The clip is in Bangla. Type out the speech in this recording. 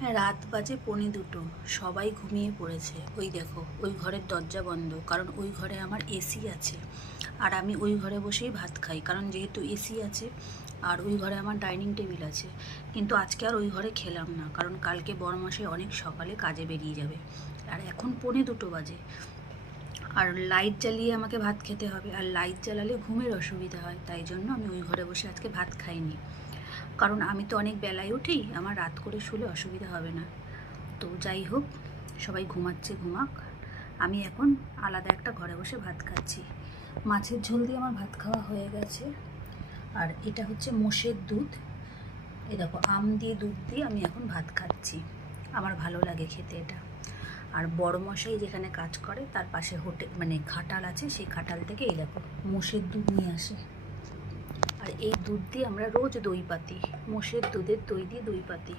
হ্যাঁ, রাত বাজে 1:45। সবাই ঘুমিয়ে পড়েছে। ওই দেখো, ওই ঘরের দরজা বন্ধ, কারণ ওই ঘরে আমার এসি আছে। আর আমি ওই ঘরে বসেই ভাত খাই, কারণ যেহেতু এসি আছে। আর ওই ঘরে আমার ডাইনিং টেবিল আছে। কিন্তু আজকে আর ওই ঘরে খেলাম না, কারণ কালকে বড়মশাই অনেক সকালে কাজে বেরিয়ে যাবে। আর এখন 1:45 বাজে। আর লাইট জ্বালিয়ে আমাকে ভাত খেতে হবে, আর লাইট জ্বালালে ঘুমের অসুবিধা হয়, তাই জন্য আমি ওই ঘরে বসে আজকে ভাত খাইনি। কারণ আমি তো অনেক বেলায় উঠি, আমার রাত করে শুলে অসুবিধা হবে না। তো যাই হোক, সবাই ঘুমাচ্ছে, ঘুমাক। আমি এখন আলাদা একটা ঘরে বসে ভাত খাচ্ছি। মাছের ঝোল দিয়ে আমার ভাত খাওয়া হয়ে গেছে। আর এটা হচ্ছে মোষের দুধ। এই দেখো, আম দিয়ে দুধ দিয়ে আমি এখন ভাত খাচ্ছি। আমার ভালো লাগে খেতে এটা। আর বড় মশাই যেখানে কাজ করে তার পাশে হোটেল, মানে খাটাল আছে, সেই খাটাল থেকে এই দেখো মোষের দুধ নিয়ে আসে। আর এই দুধ দিয়ে আমরা রোজ দই পাতি, মোষের দুধের দই দিয়ে দই পাতি।